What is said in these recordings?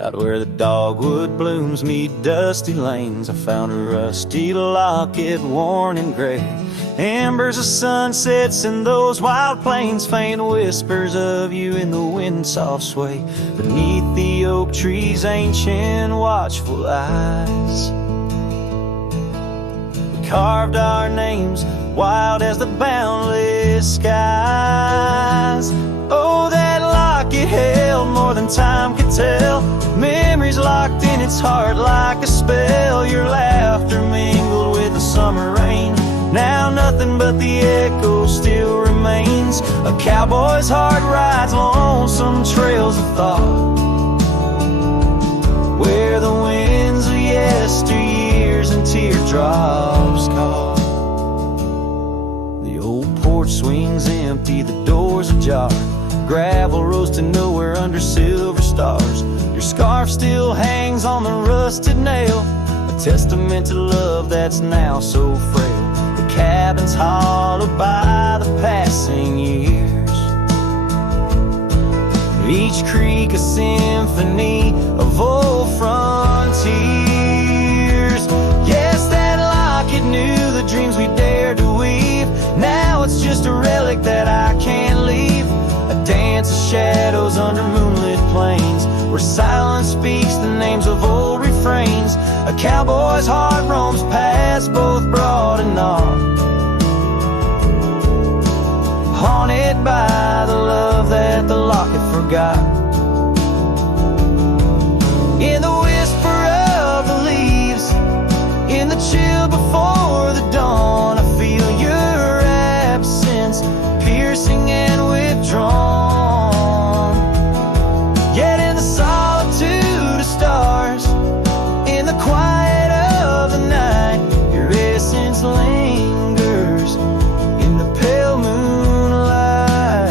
Out where the dogwood blooms meet dusty lanes, I found a rusty locket worn and gray. Embers of sunsets in those wild plains, faint whispers of you in the wind soft sway. Beneath the oak trees, ancient watchful eyes. We carved our names, wild as the boundless skies. Oh, that locket held more than time could tell. Memories locked in its heart like a spell. Your laughter mingled with the summer rain. Now nothing but the echo still remains. A cowboy's heart rides lonesome trails of thought, where the winds of yesteryears and teardrops caught. The old porch swings empty, the doors ajar. Gravel rose to nowhere under silver stars. Your scarf still hangs on the rusted nail, a testament to love that's now so frail. The cabin's hollowed by the passing years, each creak a symphony of old frontiers. Yes, that locket knew the dreams we dared to weave. Now it's just a relic that I can't leave, a dance of shadows under moonlit plains, where silence speaks the names of old refrains. A cowboy's heart roams past both broad and narrow, haunted by the love that the locket forgot. In the whisper of the leaves, in the chill before the dawn, I feel your absence, piercing and withdrawn. Yet in the solitude of stars, in the quiet of the night, your essence lingers in the pale moonlight.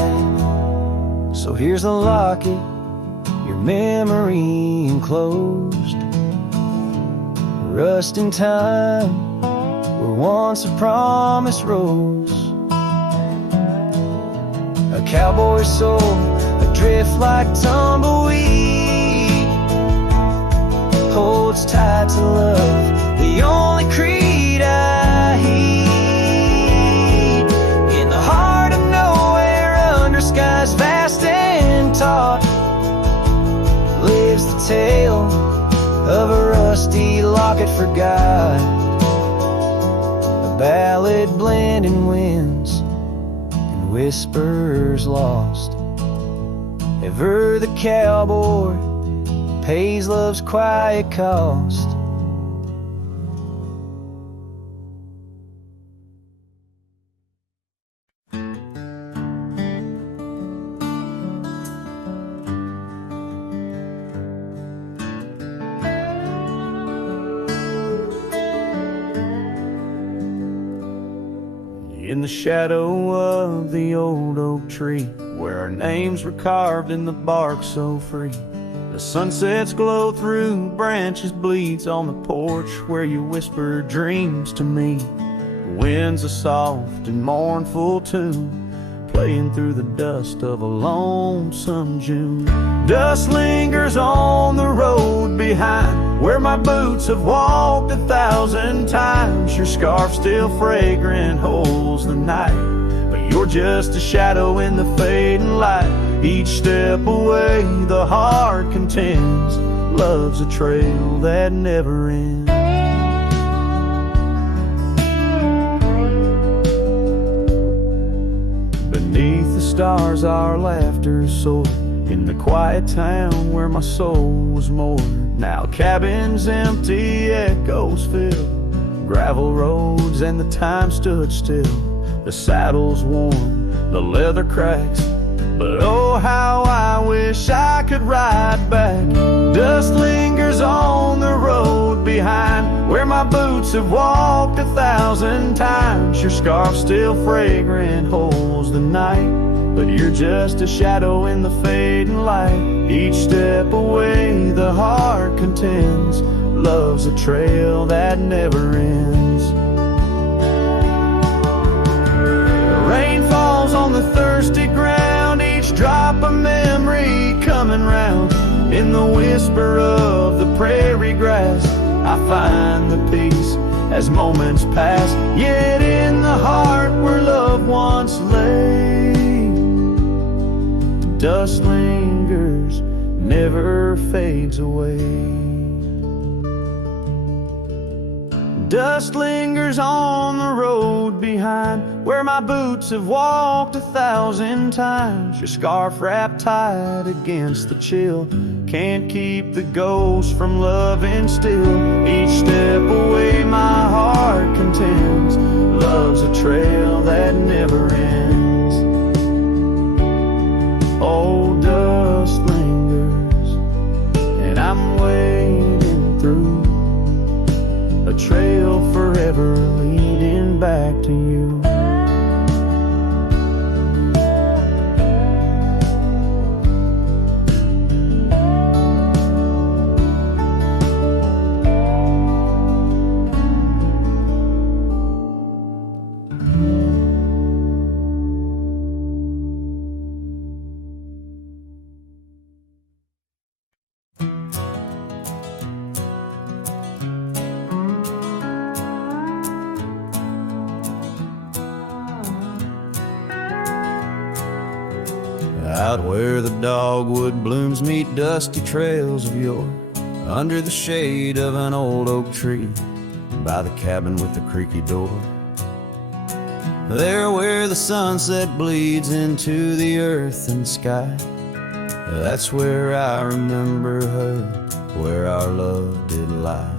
So here's a locket, your memory enclosed, rust in time where once a promise rose. A cowboy's soul adrift like tumbleweed, holds tight to love, the only creed I heed. In the heart of nowhere, under skies vast and taut, lives the tale of a rusty locket forgot, a ballad blending winds and whispers lost. Ever the cowboy pays love's quiet cost. In the shadow of the old oak tree, where our names were carved in the bark so free, the sunsets glow through branches, bleeds on the porch where you whisper dreams to me. The wind's a soft and mournful tune, playing through the dust of a lonesome June. Dust lingers on the road behind, where my boots have walked 1,000 times. Your scarf still fragrant holds the night, but you're just a shadow in the fading light. Each step away the heart contends, love's a trail that never ends. Beneath the stars our laughter soared, in the quiet town where my soul was moored. Now cabins empty, echoes fill, gravel roads and the time stood still. The saddle's worn, the leather cracks, but oh how I wish I could ride back. Dust lingers on the road behind, where my boots have walked 1,000 times. Your scarf still fragrant holds the night, but you're just a shadow in the fading light. Each step away the heart contends, love's a trail that never ends. The rain falls on the thirsty ground, each drop a memory coming round. In the whisper of the prairie grass, I find the peace as moments pass. Yet in the heart where love once lay, dust lingers, never fades away. Dust lingers on the road behind, where my boots have walked 1,000 times. Your scarf wrapped tight against the chill can't keep the ghost from loving still. Each step away my heart contends, love's a trail that never ends. Oh, dust lingers, and I'm wading through a trail forever leading back to you. Out where the dogwood blooms meet dusty trails of yore, under the shade of an old oak tree, by the cabin with the creaky door. There where the sunset bleeds into the earth and sky, that's where I remember her, where our love did lie.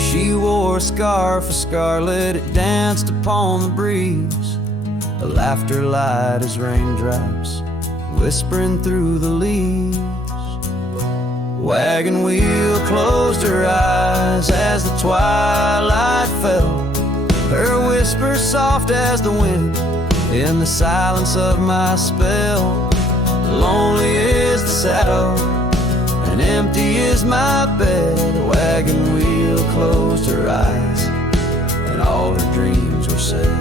She wore a scarf of scarlet, it danced upon the breeze, a laughter light as raindrops whispering through the leaves. Wagon wheel closed her eyes as the twilight fell, her whisper soft as the wind in the silence of my spell. Lonely is the saddle and empty is my bed. A wagon wheel closed her eyes and all her dreams were said.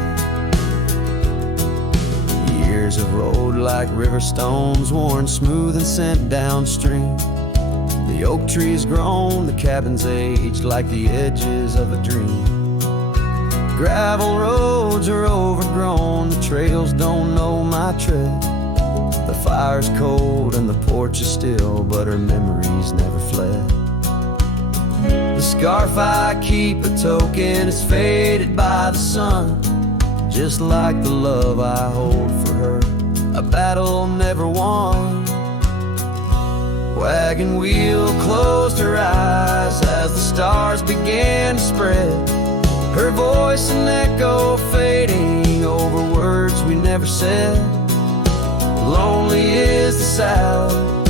Years have rolled like river stones, worn smooth and sent downstream. The oak tree's grown, the cabin's aged like the edges of a dream. Gravel roads are overgrown, the trails don't know my tread. The fire's cold and the porch is still, but her memories never fled. The scarf I keep a token is faded by the sun, just like the love I hold for her, a battle never won. Wagon wheel closed her eyes as the stars began to spread, her voice an echo fading over words we never said. Lonely is the saddle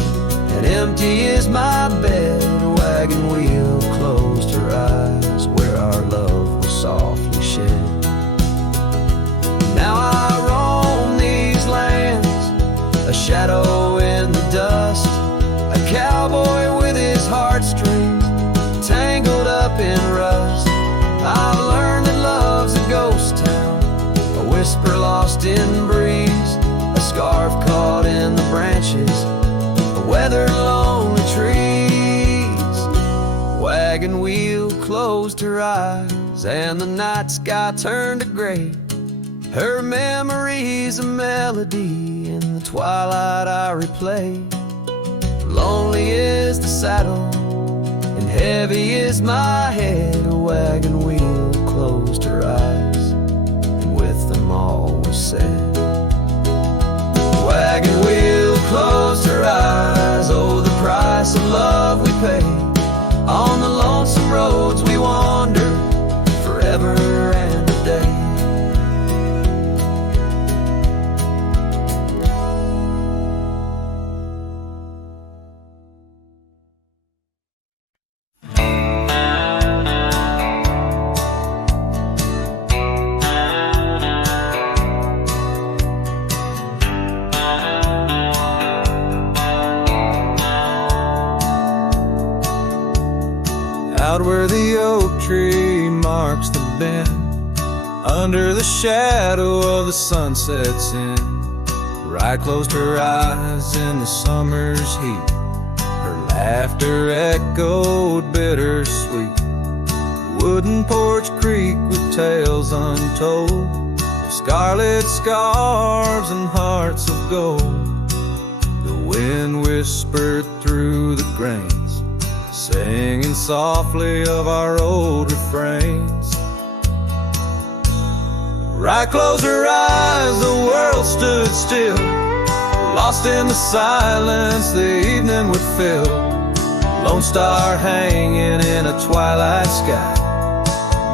and empty is my bed. A wagon wheel closed her eyes where our love was softly shed. Now I roam these lands, a shadow in the dust, a cowboy with his heartstrings tangled up in rust. I've learned that love's a ghost town, a whisper lost in breeze, a scarf caught in the branches, a weathered lonely trees. Wagon wheel closed her eyes and the night sky turned to gray, her memory's a melody in the twilight I replay. Lonely is the saddle and heavy is my head. A wagon wheel closed her eyes and with them all was said. Wagon wheel closed her eyes, oh the price of love we pay. On the lonesome roads we wander forever and a day. Out where the oak tree marks the bend, under the shadow of the sunset's end, right closed her eyes in the summer's heat, Laughter echoed bittersweet, wooden porch creak with tales untold, scarlet scarves and hearts of gold. The wind whispered through the grains, singing softly of our old refrains. Right close her eyes, the world stood still, lost in the silence the evening would fill. Lone star hanging in a twilight sky,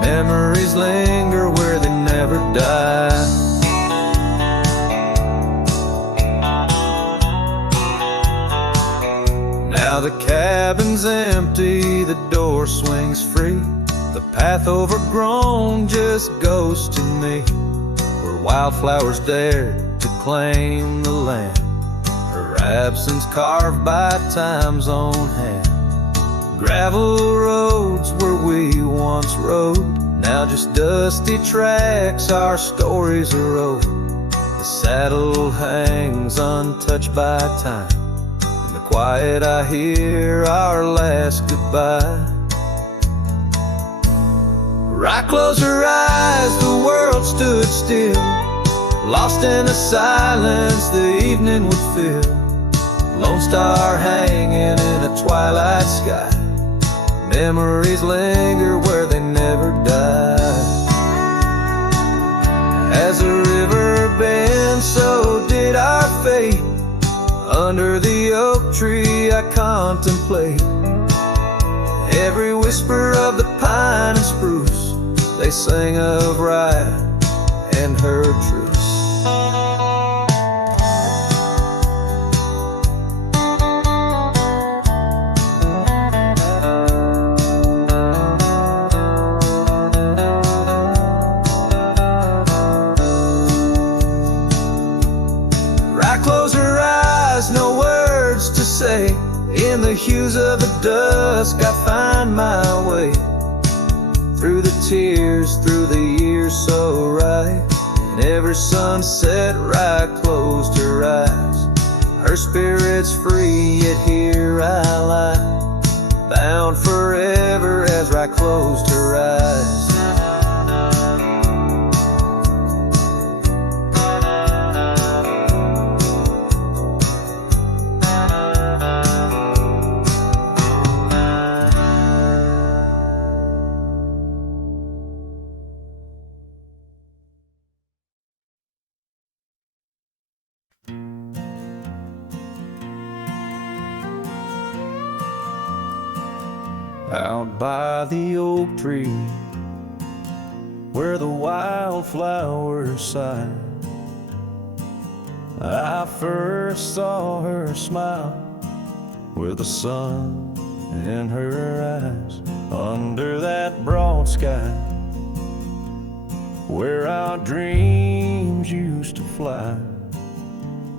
memories linger where they never die. Now the cabin's empty, the door swings free, the path overgrown just goes to me, where wildflowers dared to claim the land, her absence carved by time's own hand. Gravel roads where we once rode, now just dusty tracks our stories erode. The saddle hangs untouched by time, in the quiet I hear our last goodbye. Right close her eyes, the world stood still, lost in the silence the evening would fill. Lone star hanging in a twilight sky, memories linger where they never die. As the river bends, so did our fate. Under the oak tree I contemplate every whisper of the pine and spruce. They sang of right and her truth. Right close her eyes, no words to say. In the hues of the dusk I find my way, through the tears, through the years so right. And every sunset right closed her eyes. Her spirit's free, yet here I lie, bound forever as right closed her eyes. Out by the oak tree, where the wildflowers sigh, I first saw her smile with the sun in her eyes. Under that broad sky, where our dreams used to fly,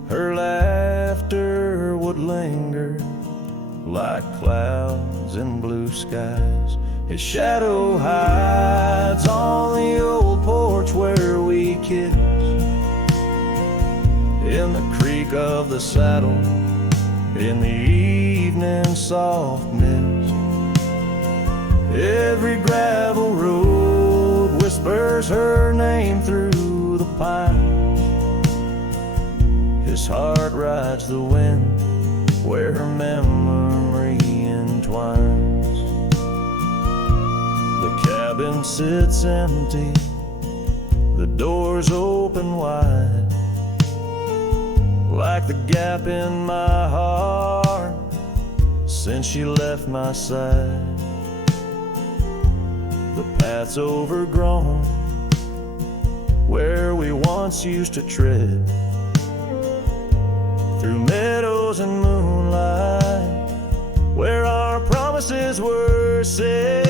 her laughter would linger like clouds in blue skies. His shadow hides on the old porch where we kissed, in the creak of the saddle, in the evening soft mist. Every gravel road whispers her name through the pines. His heart rides the wind where her memory entwines. The cabin sits empty, the doors open wide, like the gap in my heart since she left my side. The path's overgrown where we once used to tread, through meadows and moonlight, where our promises were said.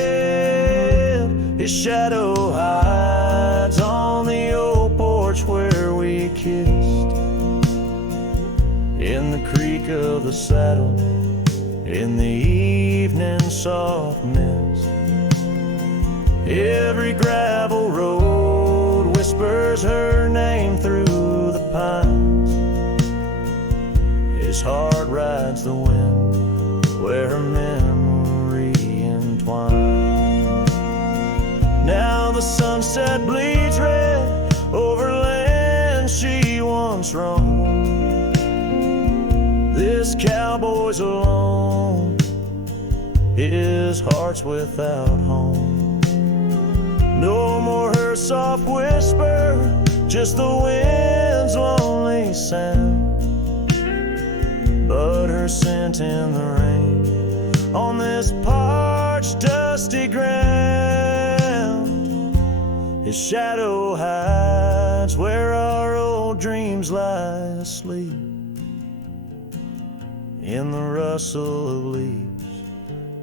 His shadow hides on the old porch where we kissed, in the creak of the saddle, in the evening soft mist. Every gravel road whispers her name through the pines. His heart rides the wind where boy's alone, his heart's without home. No more her soft whisper, just the wind's lonely sound, but her scent in the rain on this parched, dusty ground. His shadow hides where our old dreams lie asleep, in the rustle of leaves,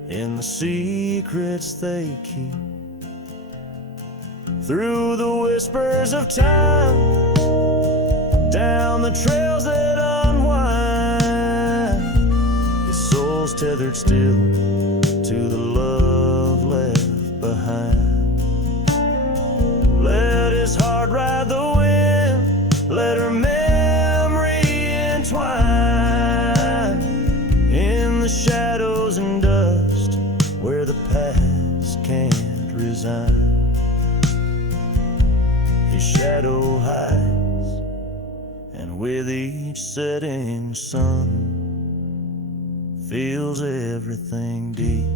in the secrets they keep. Through the whispers of time, down the trails that unwind, his soul's tethered still to the love left behind. Let his heart ride the wind, let her memory entwine in the shadows and dust where the past can't resign. His shadow hides, and with each setting sun, feels everything deep,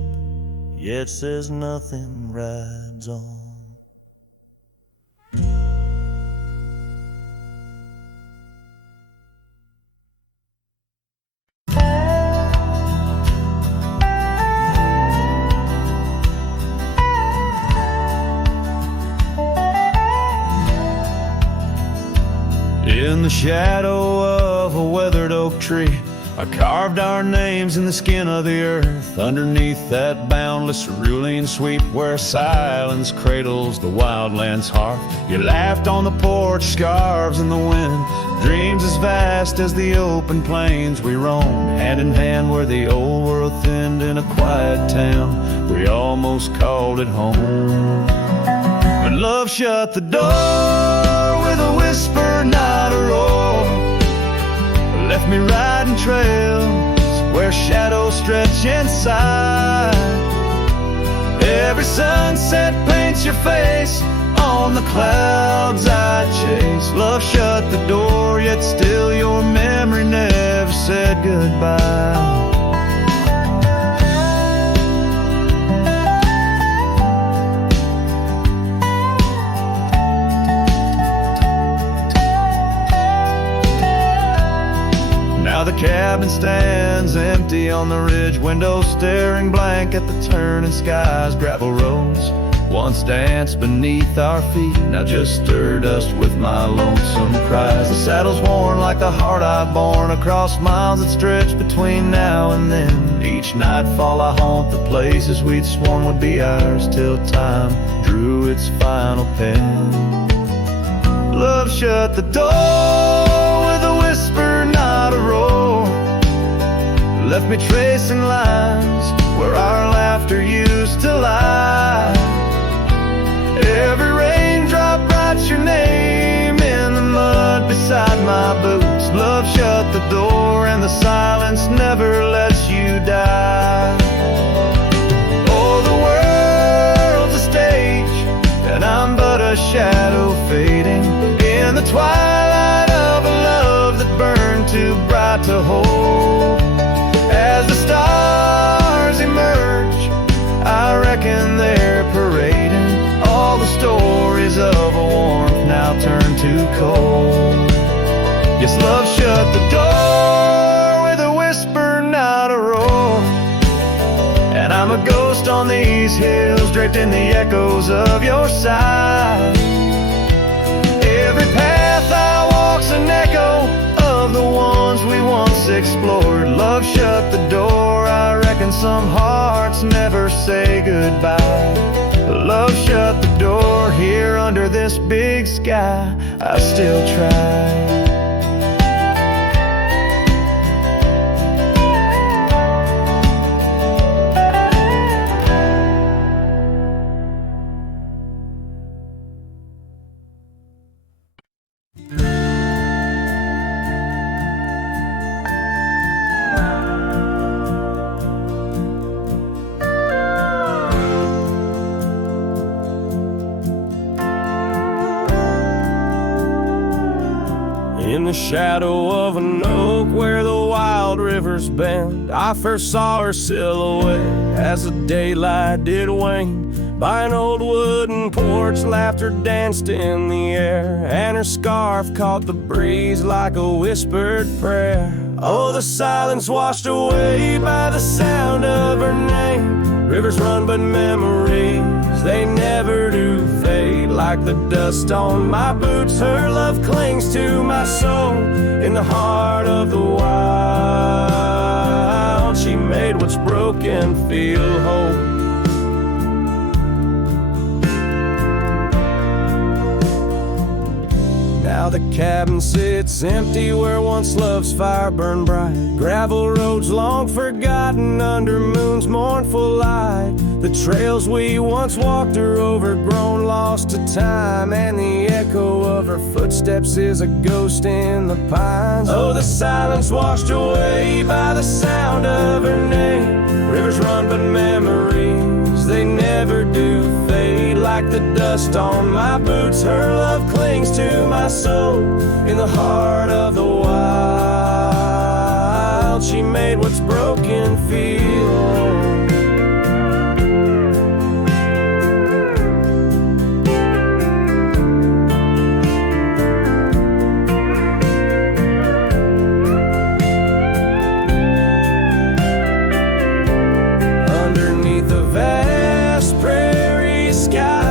yet says nothing, rides on. In the shadow of a weathered oak tree, I carved our names in the skin of the earth. Underneath that boundless cerulean sweep where silence cradles the wildland's heart. You laughed on the porch, scarves in the wind, dreams as vast as the open plains we roamed. Hand in hand where the old world thinned in a quiet town, we almost called it home. But love shut the door with a whisper, not a roar. Left me riding trails where shadows stretch inside. Every sunset paints your face on the clouds I chase. Love shut the door, yet still your memory never said goodbye. Now the cabin stands empty on the ridge, windows staring blank at the turning skies. Gravel roads once danced beneath our feet, now just stir dust with my lonesome cries. The saddle's worn like the heart I've borne across miles that stretch between now and then. Each nightfall I haunt the places we'd sworn would be ours till time drew its final pen. Love shut the door with a whisper, not a roar. Left me tracing lines where our laughter used to lie. Every raindrop writes your name in the mud beside my boots. Love shut the door and the silence never lets you die. Oh, the world's a stage and I'm but a shadow fading in the twilight of a love that burned too bright to hold. As the stars emerge, I reckon they're parading all the stories of a warmth now turned to cold. Yes, love shut the door with a whisper, not a roar. And I'm a ghost on these hills, draped in the echoes of your side. Every path I walk's an echo of the ones we once explored. Love shut the door, I reckon some hearts never say goodbye. Love shut the door, here under this big sky, I still try. In the shadow of an oak where the wild river first bend. I first saw her silhouette as the daylight did wane. By an old wooden porch, laughter danced in the air, and her scarf caught the breeze like a whispered prayer. Oh, the silence washed away by the sound of her name. Rivers run, but memories, they never do fade. Like the dust on my boots, her love clings to my soul. In the heart of the wild, she made what's broken feel whole. Now the cabin sits empty where once love's fire burned bright. Gravel roads long forgotten under moon's mournful light. The trails we once walked are overgrown, lost to time, and the echo of her footsteps is a ghost in the pines. Oh, the silence washed away by the sound of her name. Rivers run, but memories, they never do fade. Like the dust on my boots, her love clings to my soul. In the heart of the wild, she made what's broken feel whole. Underneath the vast prairie sky,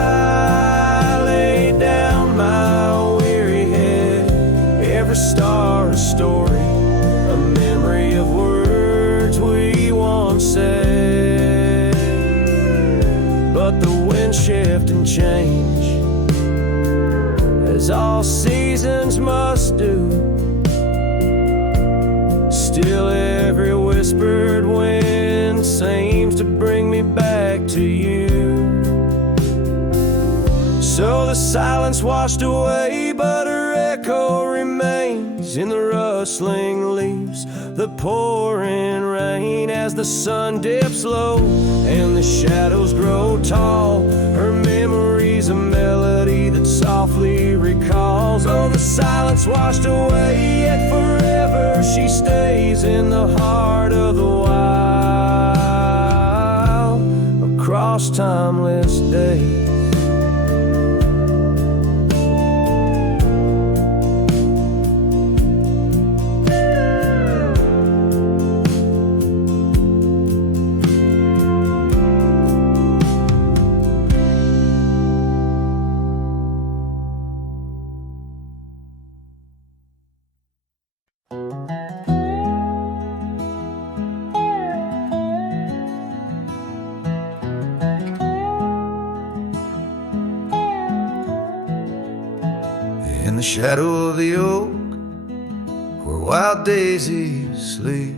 star a story, a memory of words we once said. But the wind shift and change, as all seasons must do. Still every whispered wind seems to bring me back to you. So the silence washed away, but her echo remains in the rustling leaves, the pouring rain. As the sun dips low and the shadows grow tall, her memory's a melody that softly recalls. Oh, the silence washed away, yet forever she stays in the heart of the wild, across timeless days. In the shadow of the oak, where wild daisies sleep,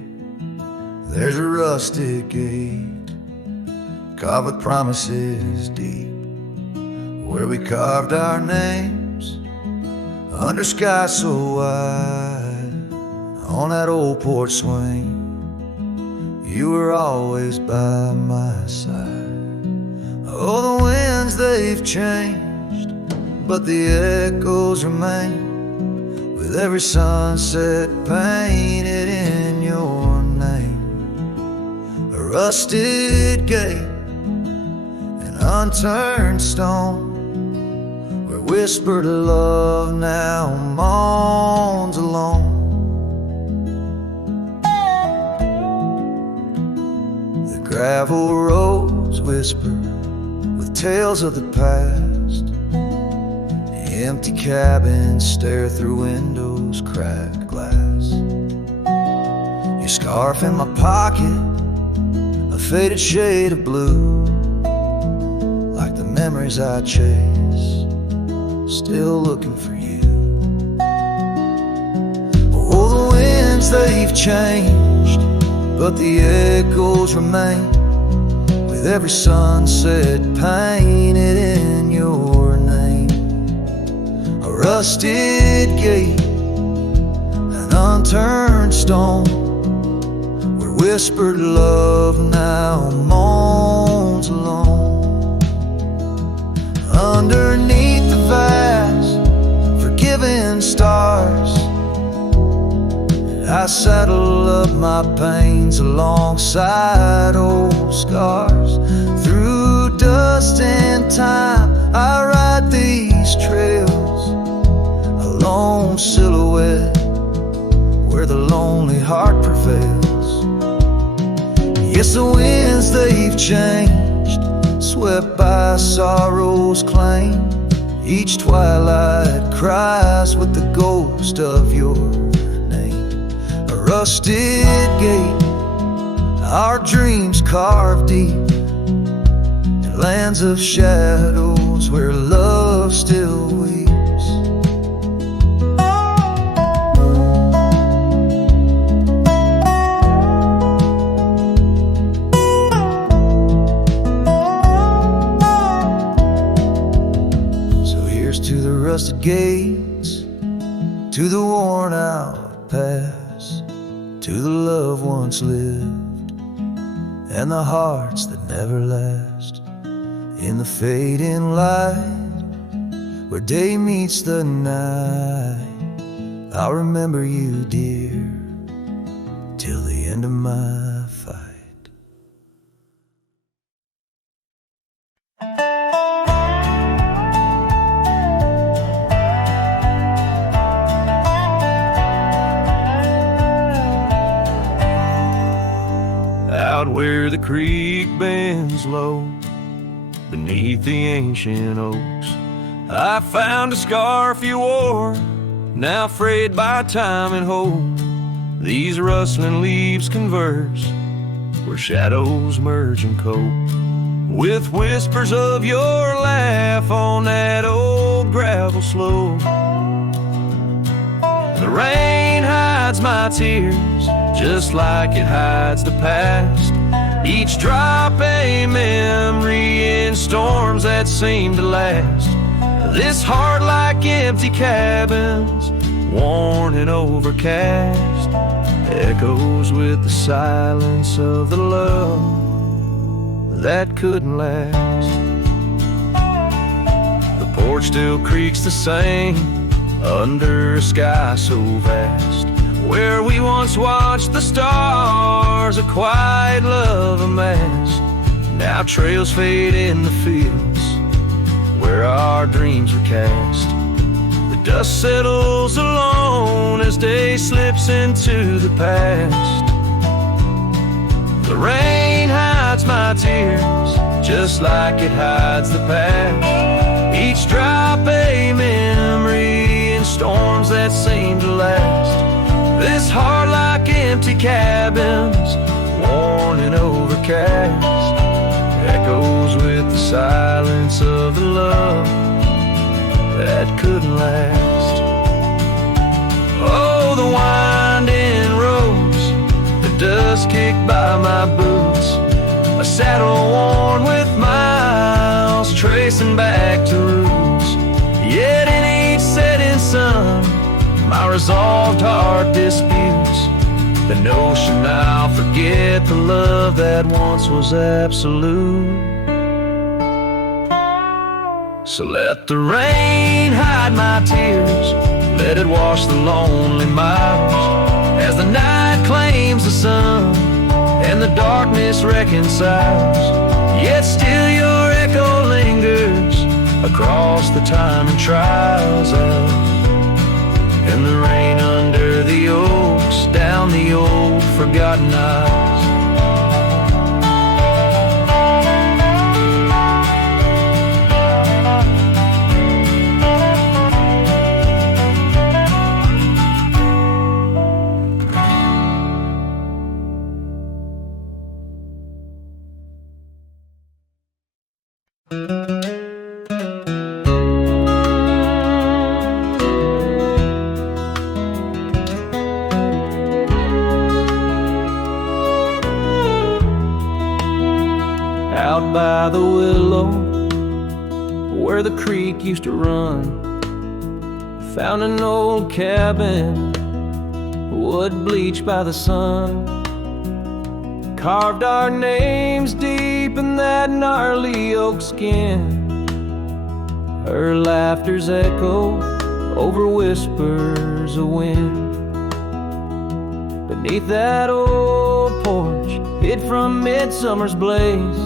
there's a rustic gate carved with promises deep, where we carved our names under sky so wide. On that old porch swing, you were always by my side. Oh, the winds, they've changed, but the echoes remain, with every sunset painted in your name. A rusted gate, an unturned stone, where whispered love now moans alone. The gravel roads whisper with tales of the past. Empty cabins stare through windows, cracked glass. Your scarf in my pocket, a faded shade of blue, like the memories I chase, still looking for you. Oh, the winds, they've changed, but the echoes remain, with every sunset painted in your name. A rusted gate, an unturned stone, where whispered love now moans alone. Underneath the vast, forgiven stars, I saddle up my pains alongside old scars. Through dust and time I ride these trails, a lone silhouette where the lonely heart prevails. Yes, the winds they've changed, swept by sorrow's claim. Each twilight cries with the ghost of your name. A rusted gate, our dreams carved deep in lands of shadows where love still weeps. Rusted gates, to the worn out past, to the love once lived, and the hearts that never last. In the fading light, where day meets the night, I'll remember you, dear, till the end of my fight. Out where the creek bends low, beneath the ancient oaks, I found a scarf you wore, now frayed by time and hope. These rustling leaves converse, where shadows merge and cope, with whispers of your laugh on that old gravel slope. The rain hides my tears, just like it hides the past. Each drop a memory in storms that seem to last. This heart like empty cabins, worn and overcast, echoes with the silence of the love that couldn't last. The porch still creaks the same under a sky so vast, where we once watched the stars, a quiet love amassed. Now trails fade in the fields where our dreams were cast. The dust settles alone as day slips into the past. The rain hides my tears, just like it hides the past. Each drop a memory in storms that seem to last. This heart like empty cabins, worn and overcast, echoes with the silence of the love that couldn't last. Oh, the winding roads, the dust kicked by my boots, a saddle worn with miles, tracing back to roots. Yet in each setting sun, my resolved heart disputes the notion I'll forget the love that once was absolute. So let the rain hide my tears, let it wash the lonely miles, as the night claims the sun and the darkness reconciles. Yet still your echo lingers across the time and trials of, and the rain under the oaks, down the old forgotten aisles. Out by the willow, where the creek used to run, found an old cabin, wood bleached by the sun. Carved our names deep in that gnarly oak skin. Her laughter's echo over whispers of wind. beneath that old porch, hid from midsummer's blaze.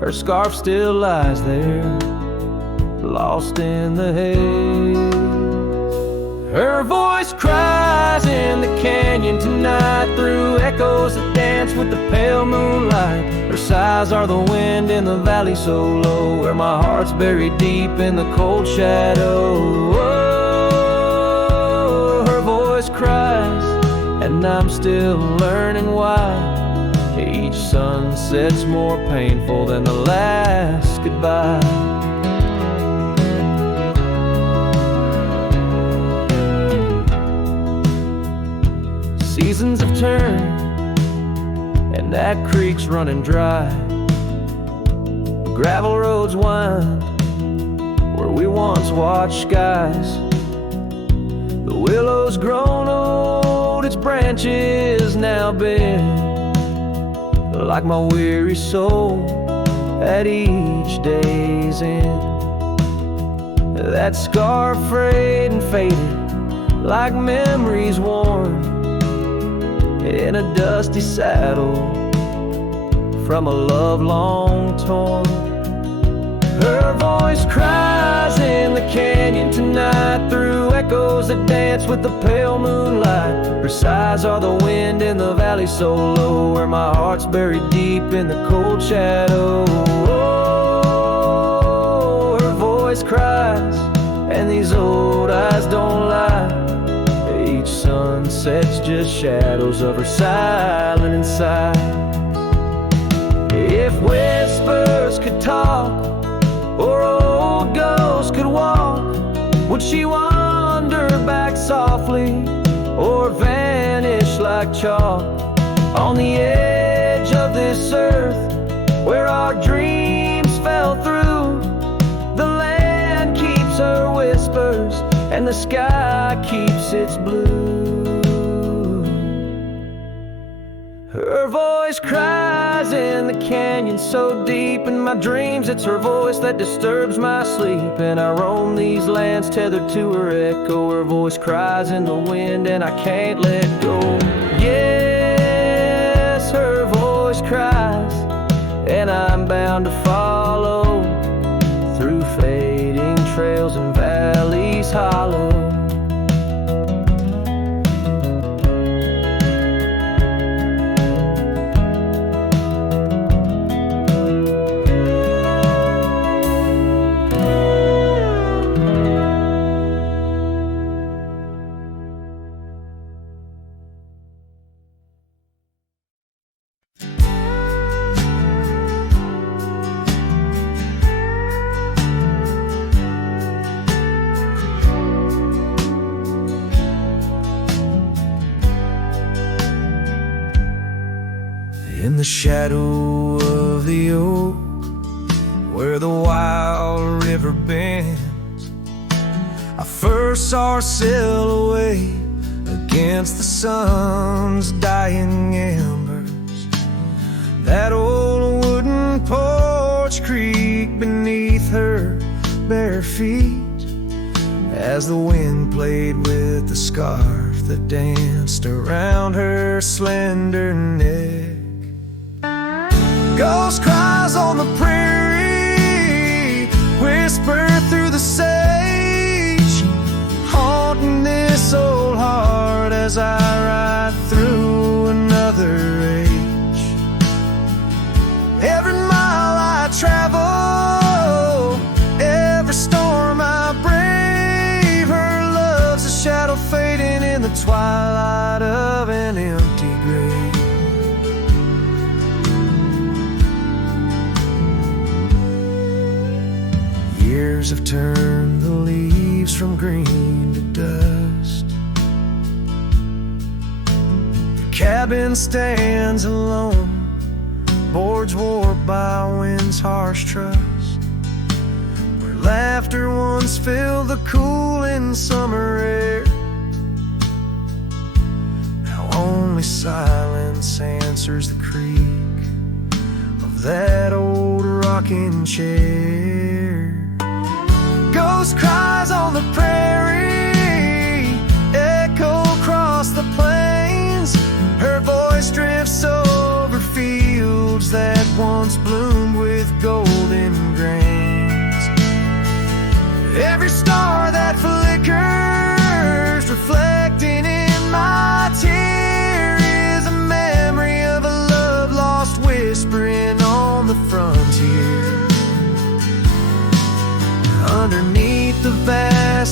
Her scarf still lies there, lost in the haze. Her voice cries in the canyon tonight, through echoes that dance with the pale moonlight. Her sighs are the wind in the valley so low, where my heart's buried deep in the cold shadow. Oh, her voice cries, and I'm still learning why each sunset's more painful than the last goodbye. Seasons have turned, and that creek's running dry. Gravel roads wind where we once watched skies. The willow's grown old, its branches now bend, like my weary soul at each day's end. That scar frayed and faded, like memories worn in a dusty saddle from a love long torn. Her voice cries in the canyon tonight, through echoes that dance with the pale moonlight. Her sighs are the wind in the valley so low, where my heart's buried deep in the cold shadow. Oh, her voice cries, and these old eyes don't lie. Each sunset's just shadows of her silent inside. If whispers could talk, or old ghosts could walk, would she wander back softly, or vanish like chalk on the edge of this earth where our dreams fell through? The land keeps her whispers, and the sky keeps its blue. Her voice cries in the canyon so deep in my dreams, it's her voice that disturbs my sleep. And I roam these lands tethered to her echo. Her voice cries in the wind, and I can't let go. Yes, her voice cries, and I'm bound to follow through fading trails and valleys hollow. In the shadow of the oak, where the wild river bends, I first saw her silhouette against the sun's dying embers. That old wooden porch creaked beneath her bare feet as the wind played with the scarf that danced around her slender neck. Ghost cries on the prairie whisper through the sage, haunting this old heart as I ride through another age. Every mile I travel, every storm I brave, her love's a shadow fading in the twilight of an empty grave. Years have turned the leaves from green to dust. The cabin stands alone, boards warped by wind's harsh trust, where laughter once filled the cooling summer air. Now only silence answers the creak of that old rocking chair. Ghost cries on the prairie, echo across the plain,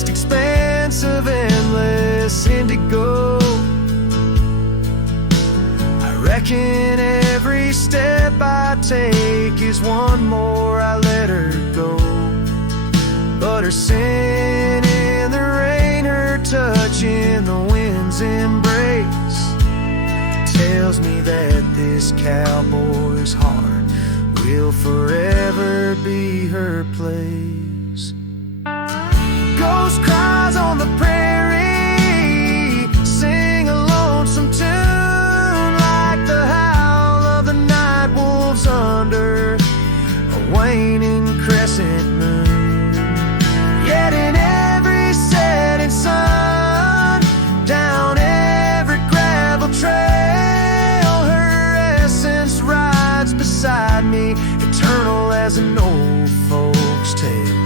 vast expanse of endless indigo. I reckon every step I take is one more I let her go. But her sin in the rain, her touch in the wind's embrace, tells me that this cowboy's heart will forever be her place. Ghost cries on the prairie, sing a lonesome tune like the howl of the night wolves under a waning crescent moon. Yet in every setting sun, down every gravel trail, her essence rides beside me, eternal as an old folks' tale.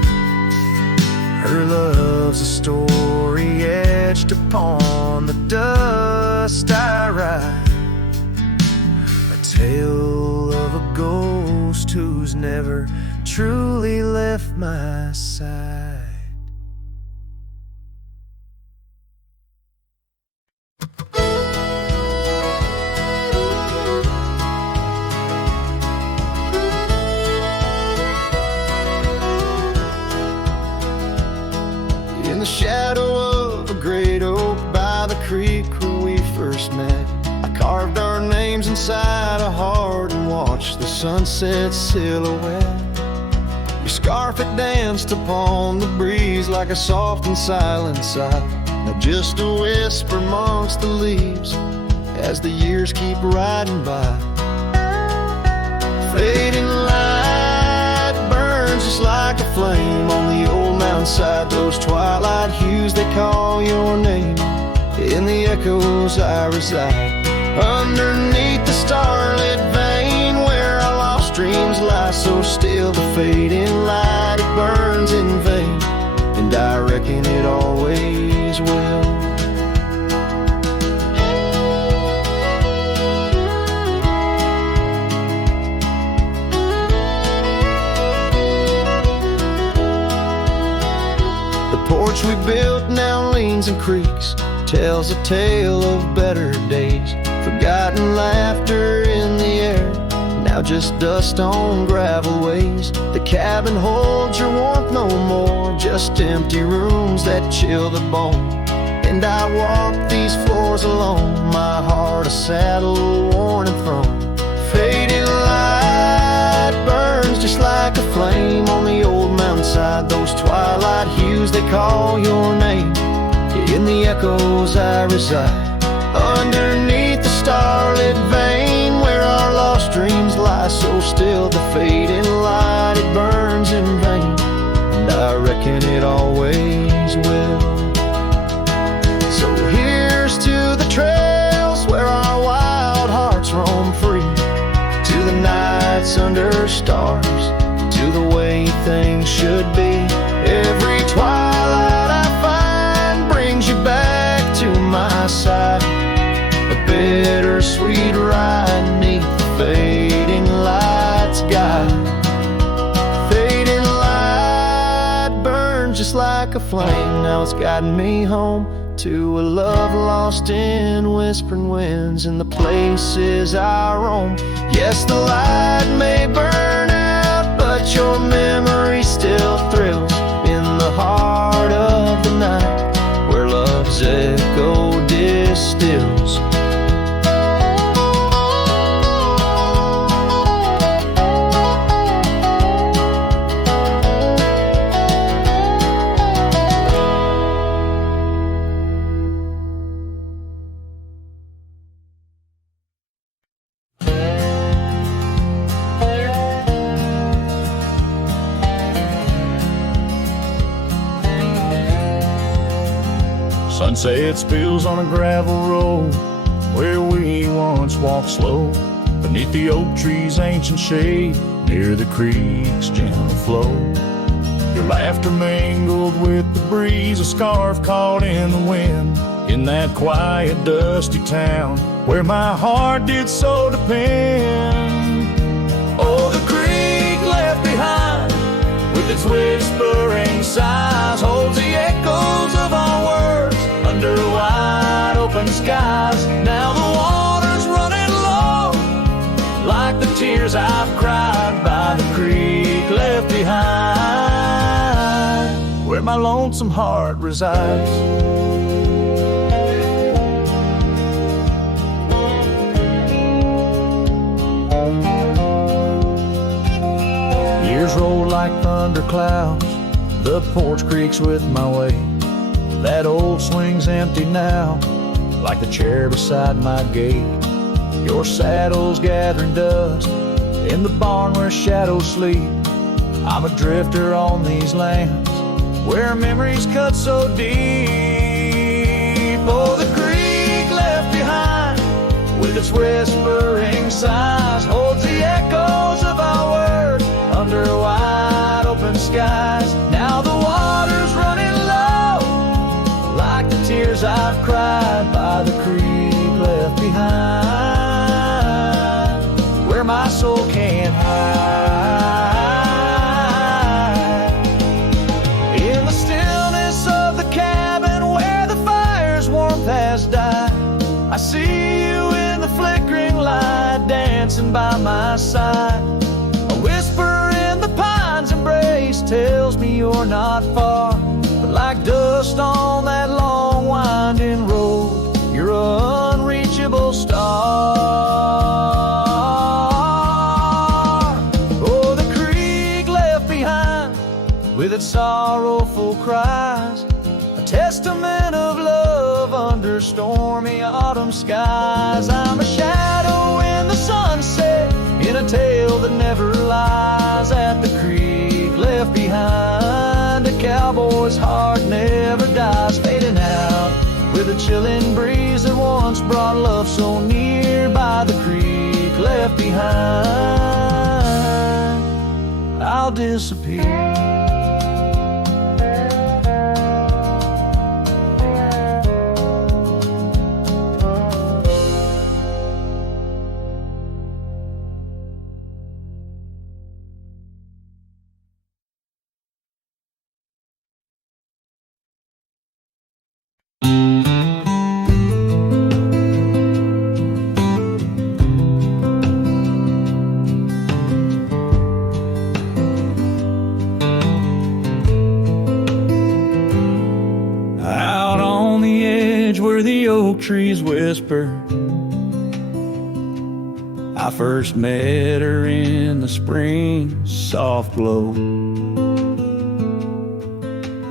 Her love's a story etched upon the dust I write, a tale of a ghost who's never truly left my side. In the shadow of a great oak by the creek where we first met, I carved our names inside a heart and watched the sunset silhouette. Your scarf had danced upon the breeze like a soft and silent sigh, now just a whisper amongst the leaves as the years keep riding by. Fading light burns just like a flame on the old mountainside, those twilight hues they call your name. In the echoes I reside, underneath the starlit vein where our lost dreams lie so still. The fading light, it burns in vain, and I reckon it always will. The porch we built now leans and creaks, tells a tale of better days, forgotten laughter in the air, now just dust on gravel ways. The cabin holds your warmth no more, just empty rooms that chill the bone. And I walk these floors alone, my heart a saddle worn and thrown. Fading light burns just like a flame on the old mountainside, those twilight hues they call your name. In the echoes I reside, underneath the starlit vein where our lost dreams lie so still. The fading light, it burns in vain, and I reckon it always will. So here's to the trails where our wild hearts roam free, to the nights under stars, to the way things should be. Every twilight I find brings you back to my side, a bittersweet ride neath the fading light's guide. Fading light burns just like a flame, now it's guiding me home to a love lost in whispering winds in the places I roam. Yes, the light may burn out, but your memory still thrills in the heart of the night where love's echo distills. Sunset spills on a gravel road where we once walked slow, beneath the oak trees' ancient shade, near the creek's gentle flow. Your laughter mingled with the breeze, a scarf caught in the wind, in that quiet, dusty town where my heart did so depend. Oh, the creek left behind with its whispering sighs holds the echo the tears I've cried by the creek left behind, where my lonesome heart resides. Years roll like thunderclouds, the porch creaks with my weight. That old swing's empty now, like the chair beside my gate. Your saddle's gathering dust in the barn where shadows sleep. I'm a drifter on these lands where memories cut so deep. Oh, the creek left behind with its whispering sighs holds the echoes of our words under wide open skies. Now the water's running low like the tears I've cried by the creek left behind, where my soul can't hide. In the stillness of the cabin where the fire's warmth has died, I see you in the flickering light dancing by my side. A whisper in the pine's embrace tells me you're not far, but like dust on that long winding road, you're an unreachable star. Oh, the creek left behind with its sorrowful cries, a testament of love under stormy autumn skies. I'm a shadow in the sunset, in a tale that never lies. At the creek left behind, a cowboy's heart never dies, fading out with a chilling breeze that once brought love so near. By the creek left behind, I'll disappear. Trees whisper, I first met her in the spring soft glow.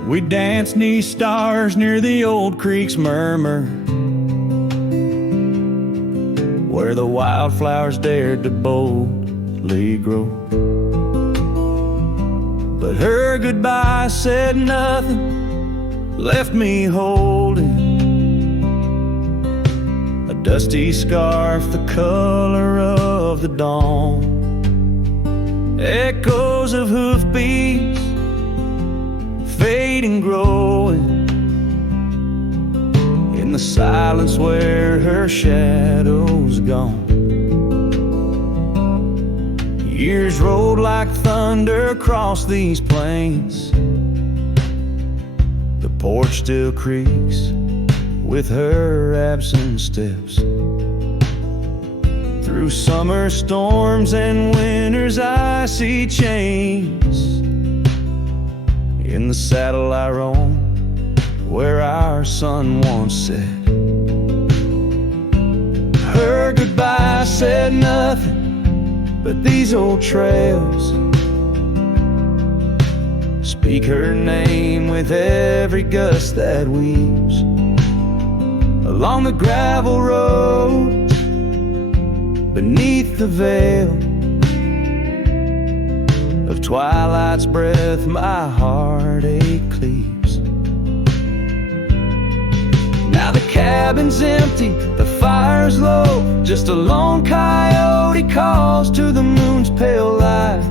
We danced 'neath stars near the old creek's murmur, where the wildflowers dared to boldly grow. But her goodbye said nothing, left me holding dusty scarf the color of the dawn. Echoes of hoofbeats fade and growing in the silence where her shadow's gone. Years rolled like thunder across these plains. The porch still creaks with her absent steps. Through summer storms and winter's icy chains, in the saddle I roam where our sun once set. Her goodbye said nothing, but these old trails speak her name with every gust that weaves along the gravel roads beneath the veil of twilight's breath. My heartache cleaves. Now the cabin's empty, the fire's low, just a lone coyote calls to the moon's pale light.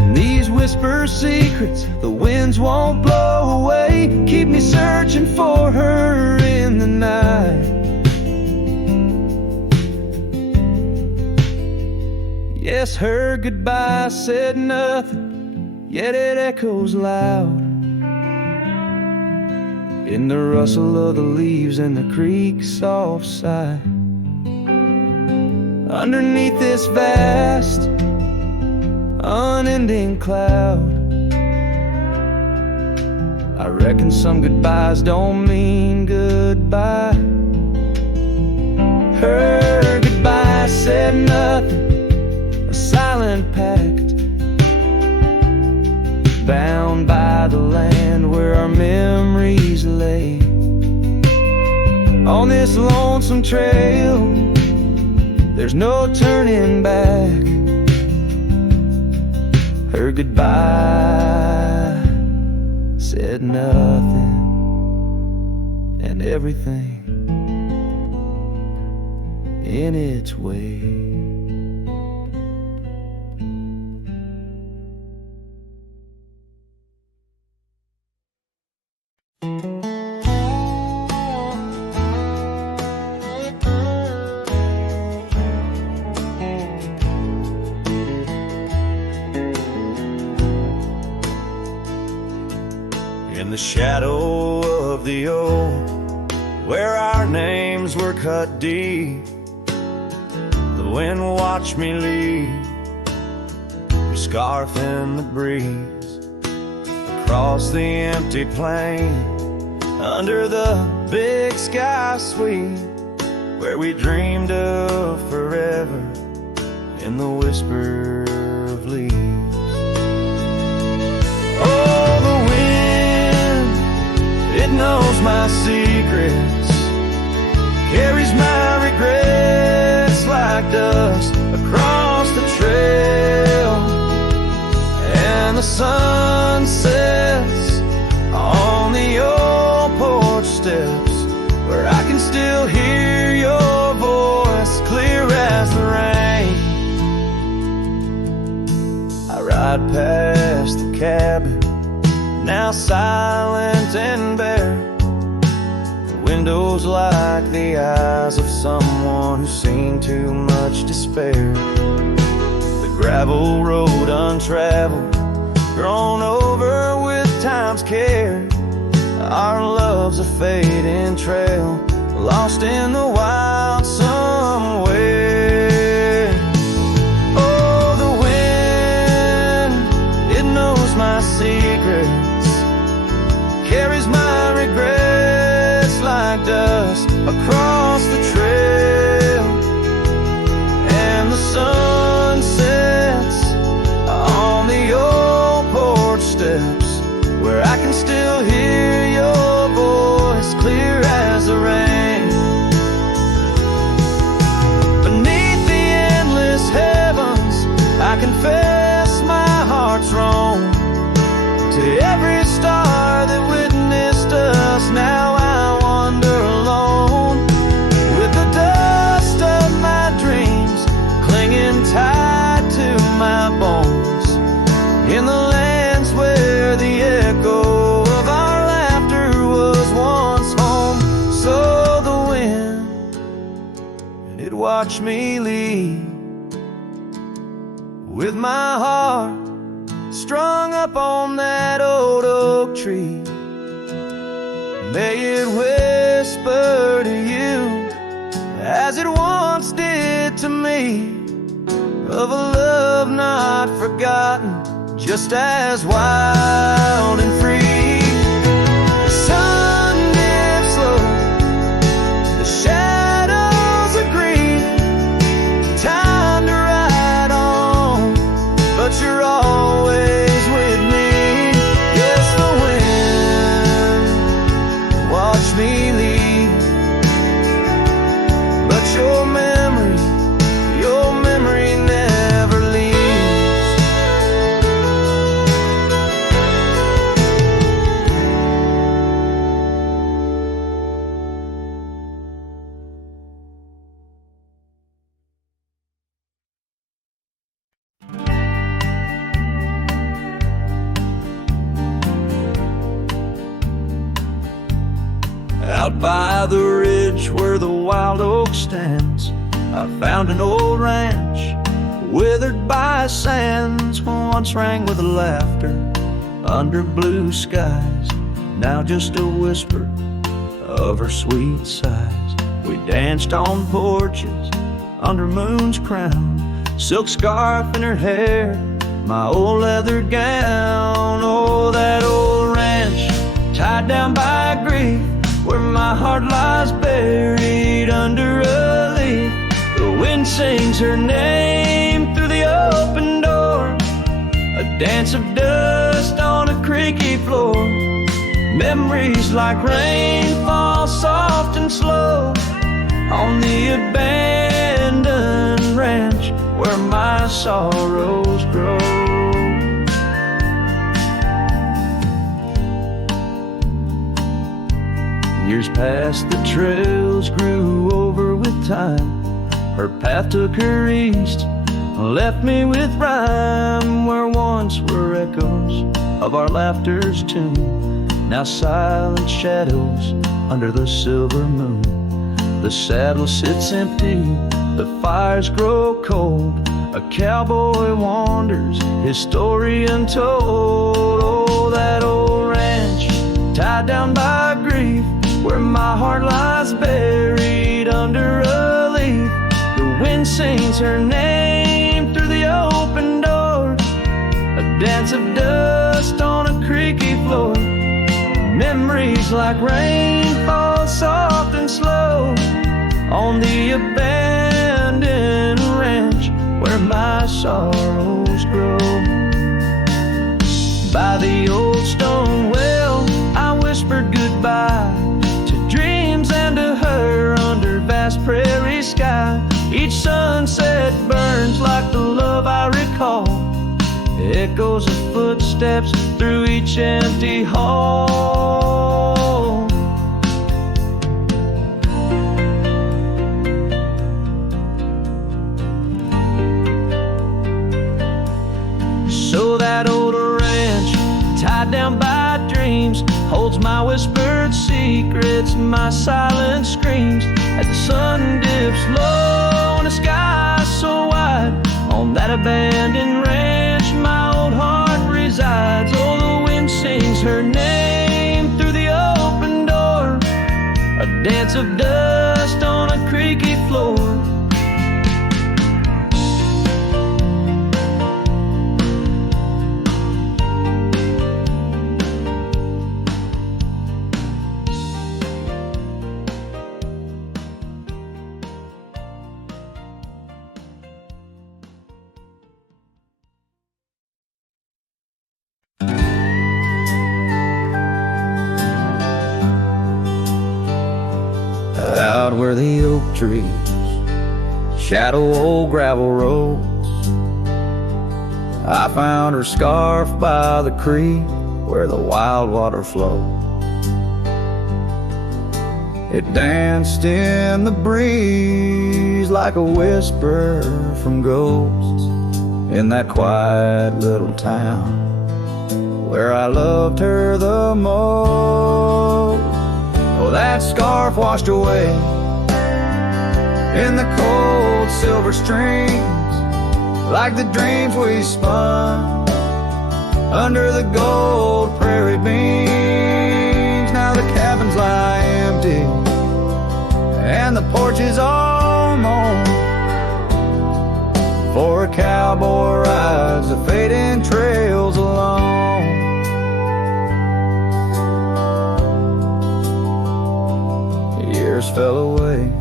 And these whisper secrets the winds won't blow away, keep me searching for her in the night. Yes, her goodbye said nothing, yet it echoes loud in the rustle of the leaves and the creek's soft sigh. underneath this vast, unending cloud. I reckon some goodbyes don't mean goodbye. Her goodbye said nothing, a silent pact, bound by the land where our memories lay. On this lonesome trail, there's no turning back. Her goodbye said nothing and everything in its way. In the shadow of the old, where our names were cut deep, the wind watched me leave, your scarf in the breeze, across the empty plain, under the big sky sweep, where we dreamed of forever in the whisper of leaves. Oh, the wind, it knows my secrets, carries my regrets like dust across the trail, and the sun sets on the old porch steps, where I can still hear your voice clear as the rain. I ride past the cabin, now silent and bare, windows like the eyes of someone who's seen too much despair. The gravel road untraveled, grown over with time's care, our love's a fading trail, lost in the wild somewhere. Oh, the wind, it knows my secrets, carries my regrets like dust across the trail, and the sun sets on the old porch steps, where I can still hear your voice clear as the rain. Beneath the endless heavens, I confess my heart's wrong. To every star that witnessed us, now I wander alone, with the dust of my dreams clinging tight to my bones, in the lands where the echo of our laughter was once home. So the wind, it watched me leave, with my heart strung up on that old oak tree. May it whisper to you, as it once did to me, of a love not forgotten, just as wild and free. The sun dips slow, the shadows agree, time to ride on, but you're always with me. Yes, the wind watched me leave, but your memory never leaves. Out by the ridge where the wild oak stands, I found an old ranch, withered by sands, once rang with laughter under blue skies, now just a whisper of her sweet sighs. We danced on porches under moon's crown, silk scarf in her hair, my old leather gown. Oh, that old ranch, tied down by grief, where my heart lies buried under a leaf. The wind sings her name through the open door, a dance of dust on a creaky floor. Memories like rain fall soft and slow on the abandoned ranch where my sorrows grow. Years passed, the trails grew over with time. Her path took her east, left me with rhyme, where once were echoes of our laughter's tune, now silent shadows under the silver moon. The saddle sits empty, the fires grow cold, a cowboy wanders, his story untold. Oh, that old ranch, tied down by grief, where my heart lies buried under a leaf. The wind sings her name through the open door, a dance of dust on a creaky floor. Memories like rain fall soft and slow on the abandoned ranch where my sorrows grow. By the old stone well, I whispered goodbye to dreams and to her under vast prairie sky. Each sunset burns like the love I recall, echoes of footsteps through each empty hall. So that old ranch, tied down by dreams, holds my whispered secrets, my silent screams. As the sun dips low in a sky so wide, on that abandoned ranch my old heart resides. Oh, the wind sings her name through the open door, a dance of dust on a creaky floor. Out where the oak trees shadow old gravel roads, I found her scarf by the creek where the wild water flowed. It danced in the breeze like a whisper from ghosts in that quiet little town where I loved her the most. Oh, that scarf washed away in the cold silver streams, like the dreams we spun under the gold prairie beams. Now the cabins lie empty and the porch is all mown, for a cowboy rides the fading trails alone. Years fell away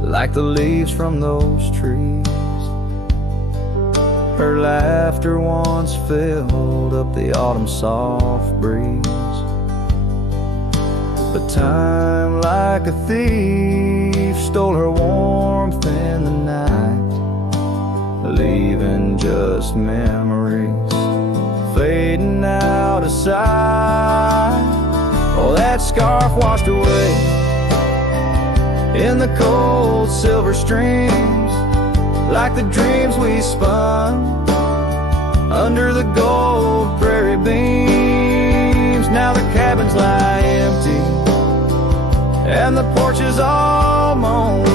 like the leaves from those trees. Her laughter once filled up the autumn soft breeze. But time like a thief stole her warmth in the night, leaving just memories fading out of sight. Oh, that scarf washed away in the cold silver streams, like the dreams we spun under the gold prairie beams. Now the cabins lie empty and the porch is all mown,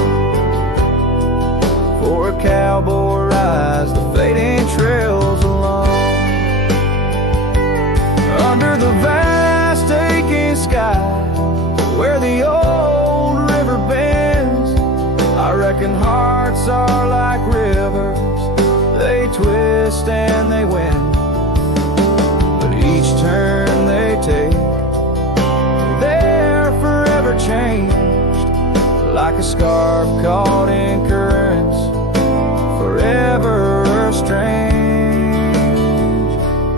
for a cowboy rides the fading trails alone. Under the vast aching sky where the old river bends, I reckon stars are like rivers, they twist and they win, but each turn they take, they're forever changed, like a scarf caught in currents, forever strange.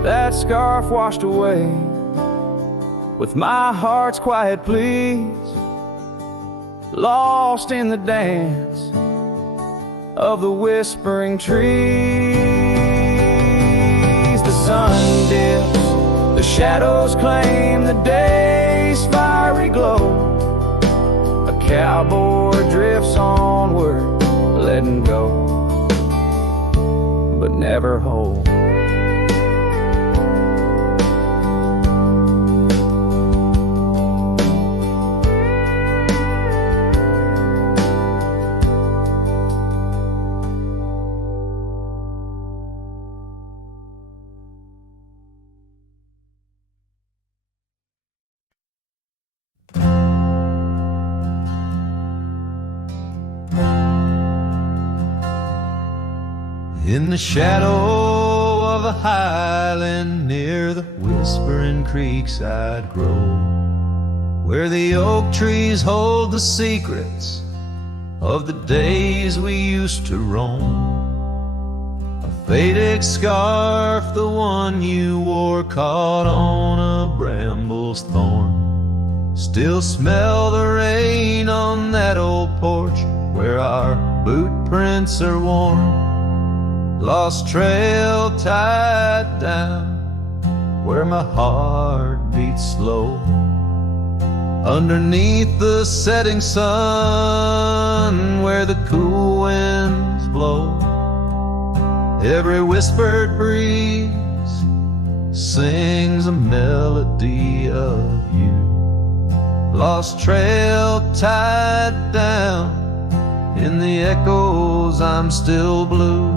That scarf washed away with my heart's quiet pleas, lost in the dance of the whispering trees. The sun dips, the shadows claim the day's fiery glow. A cowboy drifts onward, letting go, but never whole. In the shadow of a highland near the whispering creekside grove, where the oak trees hold the secrets of the days we used to roam, a faded scarf, the one you wore, caught on a bramble's thorn, still smell the rain on that old porch where our boot prints are worn. Lost trail tied down where my heart beats slow, underneath the setting sun where the cool winds blow. Every whispered breeze sings a melody of you. Lost trail tied down in the echoes, I'm still blue.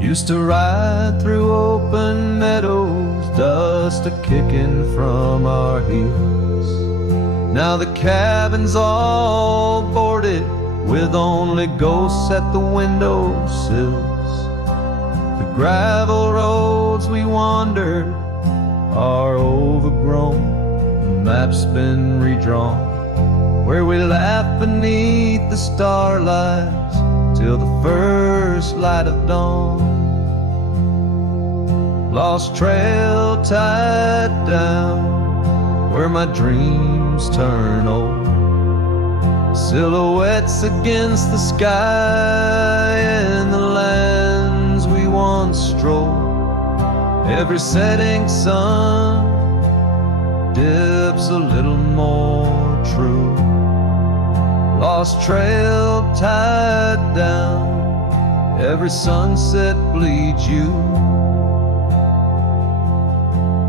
Used to ride through open meadows, dust a-kicking from our heels. Now the cabin's all boarded with only ghosts at the windowsills. The gravel roads we wandered are overgrown, the map's been redrawn, where we laugh beneath the starlights till the first light of dawn. Lost trail tied down where my dreams turn old, silhouettes against the sky and the lands we once strolled. Every setting sun dips a little more true. Lost trail tied down, every sunset bleeds you.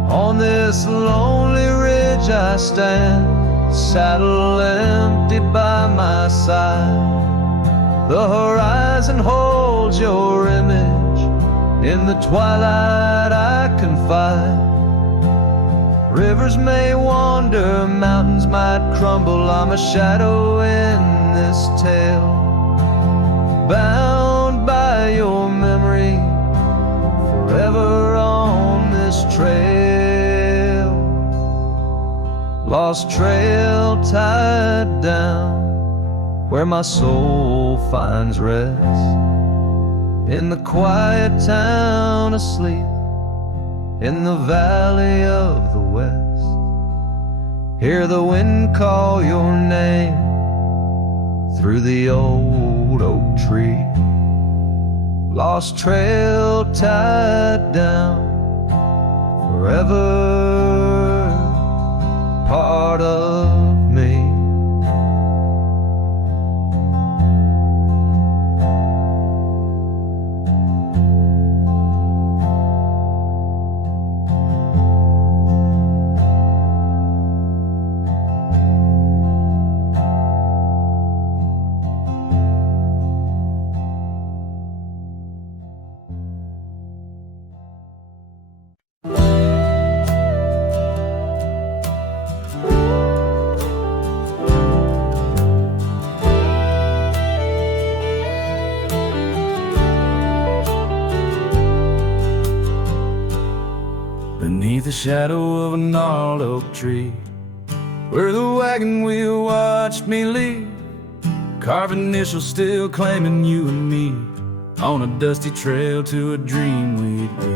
On this lonely ridge I stand, saddle empty by my side. The horizon holds your image, in the twilight I confide. Rivers may wander, mountains might crumble, I'm a shadow in this tale, bound by your memory, forever on this trail. Lost trail tied down where my soul finds rest, in the quiet town asleep, in the valley of the west. Hear the wind call your name through the old oak tree. Lost trail tied down, forever part of me. the shadow of a gnarled oak tree, where the wagon wheel watched me leave, carved initials still claiming you and me, on a dusty trail to a dream we'd be.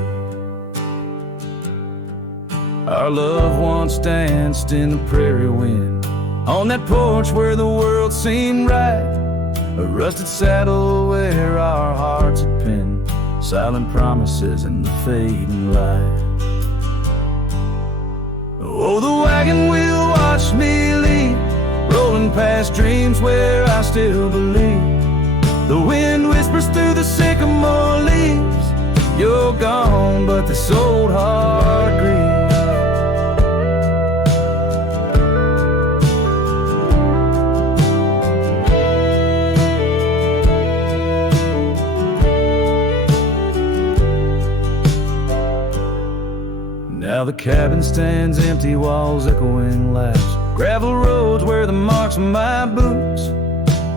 Our love once danced in the prairie wind, on that porch where the world seemed right, a rusted saddle where our hearts had pinned silent promises in the fading light. Oh, the wagon wheel watched me leave, rolling past dreams where I still believe. The wind whispers through the sycamore leaves, you're gone, but this old heart grieves. Now the cabin stands empty, walls echoing laughs, gravel roads where the marks of my boots,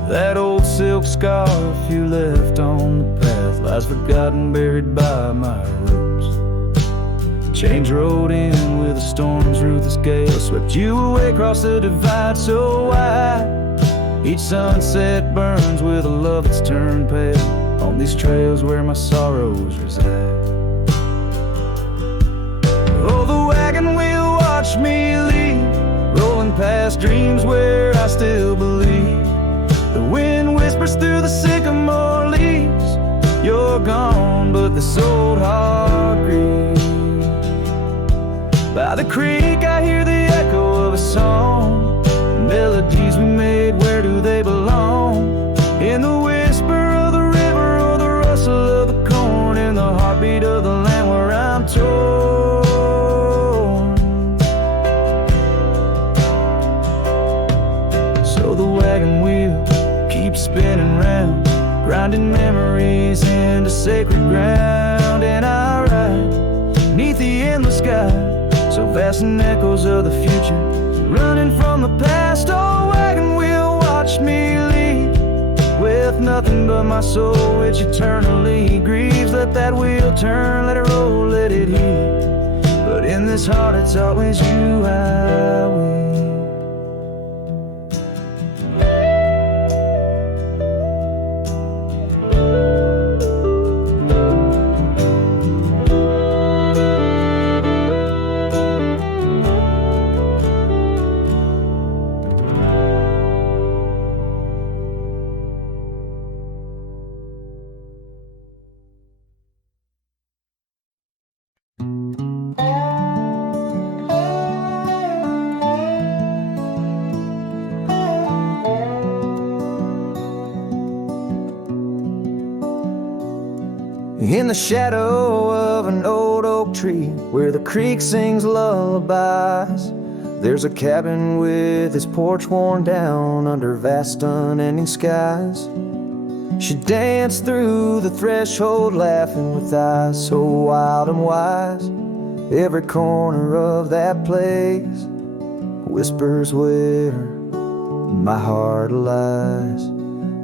that old silk scarf you left on the path lies forgotten, buried by my roots. Chains rode in with the storm's ruthless gale, swept you away across the divide so wide. Each sunset burns with a love that's turned pale on these trails where my sorrows reside. Oh, the wagon wheel watched me leave, rolling past dreams where I still believe. The wind whispers through the sycamore leaves, you're gone, but this old heart grieves. By the creek I hear the echo of a song, melodies we made, where do they belong? In the whisper of the river or the rustle of the corn, in the heartbeat of the land where I'm torn. So the wagon wheel keeps spinning round, grinding memories into sacred ground, and I ride neath the endless sky, so vast and echoes of the future, running from the past. Oh, wagon wheel watch me leave, with nothing but my soul which eternally grieves. Let that wheel turn, let it roll, let it heal, but in this heart it's always you I will. In the shadow of an old oak tree, where the creek sings lullabies, there's a cabin with its porch worn down under vast unending skies. She danced through the threshold laughing with eyes so wild and wise. Every corner of that place whispers where my heart lies.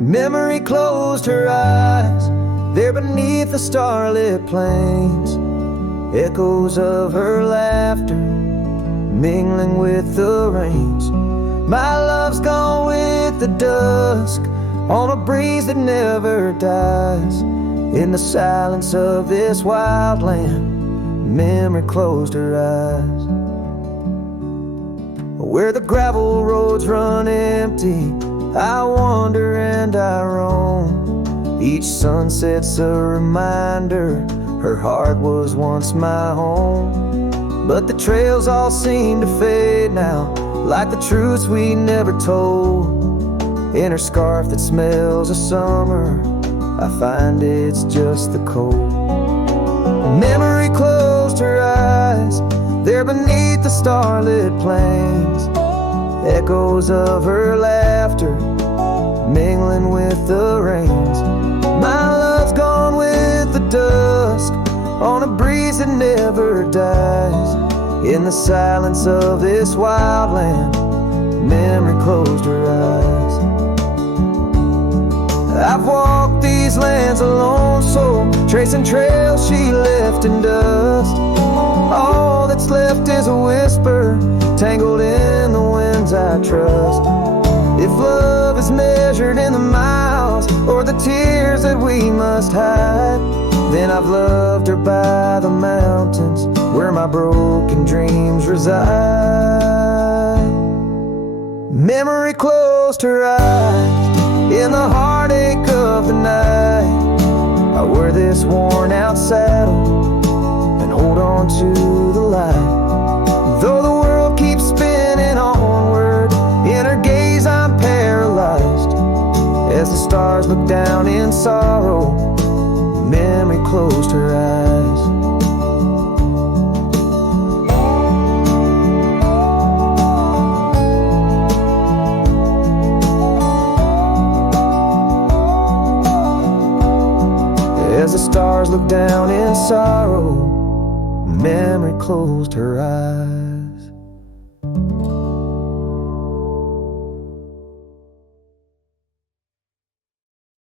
Memory closed her eyes there beneath the starlit plains, echoes of her laughter mingling with the rains. My love's gone with the dusk on a breeze that never dies. In the silence of this wild land, memory closed her eyes. Where the gravel roads run empty, I wander and I roam. Each sunset's a reminder her heart was once my home. But the trails all seem to fade now, like the truths we never told. In her scarf that smells of summer, I find it's just the cold. Memory closed her eyes there beneath the starlit plains, echoes of her laughter mingling with the rains. My love's gone with the dusk on a breeze that never dies. In the silence of this wild land, memory closed her eyes. I've walked these lands alone, so tracing trails she left in dust. All that's left is a whisper, tangled in the winds I trust. If love is measured in the miles, or the tears that we must hide, then I've loved her by the mountains, where my broken dreams reside. Memory closed her eyes, in the heartache of the night. I wear this worn out saddle and hold on to the light. Though the world keeps spinning onward, in her gaze I'm paralyzed. As the stars look down in sorrow, memory closed her eyes. As the stars look down in sorrow, memory closed her eyes.